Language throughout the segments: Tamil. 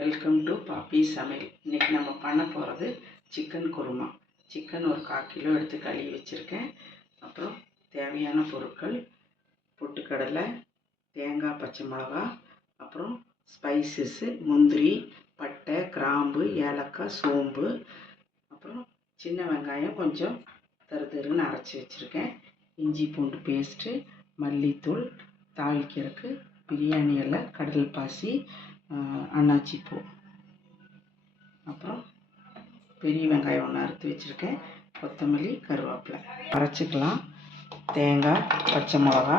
வெல்கம் டு பாப்பி சமையல். இன்றைக்கி நம்ம பண்ண போகிறது சிக்கன் குருமா. சிக்கன் ஒரு 1/4 கிலோ எடுத்து கழுவி வச்சுருக்கேன். அப்புறம் தேவையான பொருட்கள்: பொட்டுக்கடலை, தேங்காய், பச்சை மிளகா, அப்புறம் ஸ்பைசஸ்ஸு, முந்திரி, பட்டை, கிராம்பு, ஏலக்காய், சோம்பு, அப்புறம் சின்ன வெங்காயம் கொஞ்சம் தருன்னு அரைச்சி வச்சுருக்கேன். இஞ்சி பூண்டு பேஸ்ட்டு, மல்லித்தூள், தாளிக்கிறதுக்கு பிரியாணி இலை, கடல் பாசி, அன்னாச்சி பூ, அப்புறம் பெரிய வெங்காயம் ஒன்று அறுத்து வச்சுருக்கேன், கொத்தமல்லி, கருவேப்பிலை. அரைச்சிக்கலாம். தேங்காய், பச்சை மிளகா,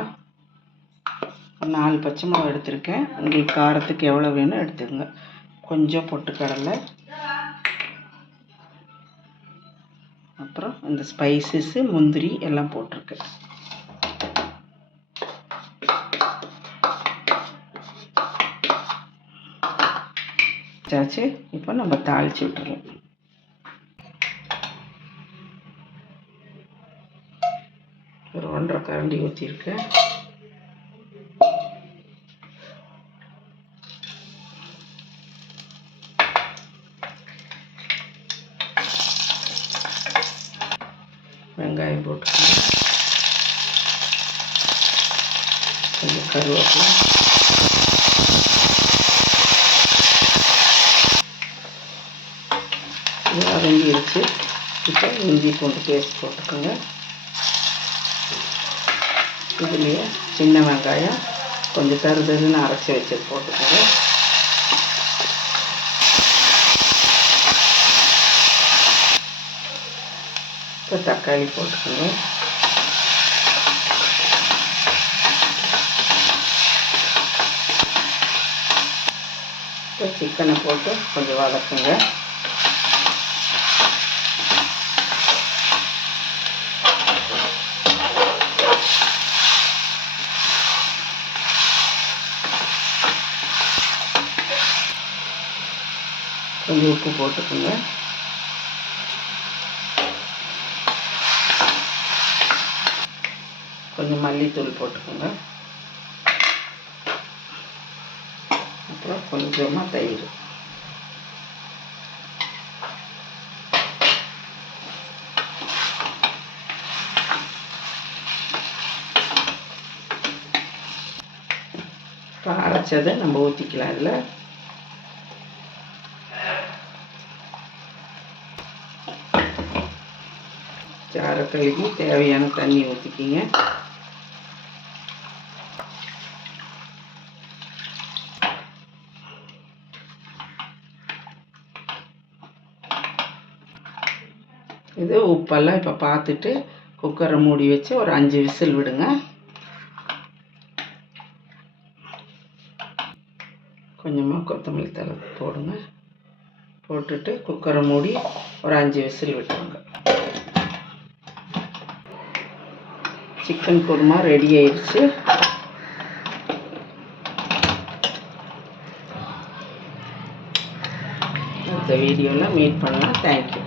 4 பச்சை மிளகா எடுத்திருக்கேன். உங்களுக்கு காரத்துக்கு எவ்வளோ வேணும் எடுத்துக்கோங்க. கொஞ்சம் பொட்டுக்கடலை, அப்புறம் இந்த ஸ்பைசஸ்ஸு, முந்திரி எல்லாம் போட்டிருக்கேன். இப்போ நம்ம தாளித்து விட்டுருவோம். ஒரு 1.5 கரண்டி ஊற்றிருக்கேன். வெங்காயம் போட்டுக்கணும், கொஞ்சம் கருவேப்பிலை, இதெல்லாம் வெந்திருச்சு. இப்போ இஞ்சி பூண்டு பேஸ்ட் போட்டுக்கோங்க. இதுலேயே சின்ன வெங்காயம் கொஞ்சம் தருன்னு அரைச்சி வச்சு போட்டுக்கோங்க. இப்போ தக்காளி போட்டுக்கோங்க. இப்போ சிக்கனை போட்டு கொஞ்சம் வதக்குங்க. கொஞ்சம் உப்பு போட்டுக்கோங்க. கொஞ்சம் மல்லித்தூள் போட்டுக்கோங்க. அப்புறம் கொஞ்சமாக தயிர். இப்போ அரைச்சதை நம்ம ஊற்றிக்கலாம். இதில் சாரை கழுவி தேவையான தண்ணி ஊற்றிக்கிங்க. இது உப்பெல்லாம் இப்போ பார்த்துட்டு குக்கரை மூடி வச்சு ஒரு 5 விசில் விடுங்க. கொஞ்சமாக கொத்தமல்லி தழை போடுங்க. போட்டுட்டு குக்கரை மூடி ஒரு 5 விசில் விட்டுருங்க. சிக்கன் குருமா ரெடி ஆயிடுச்சு. அடுத்த வீடியோவில் மீட் பண்ணலாம். தேங்க்யூ.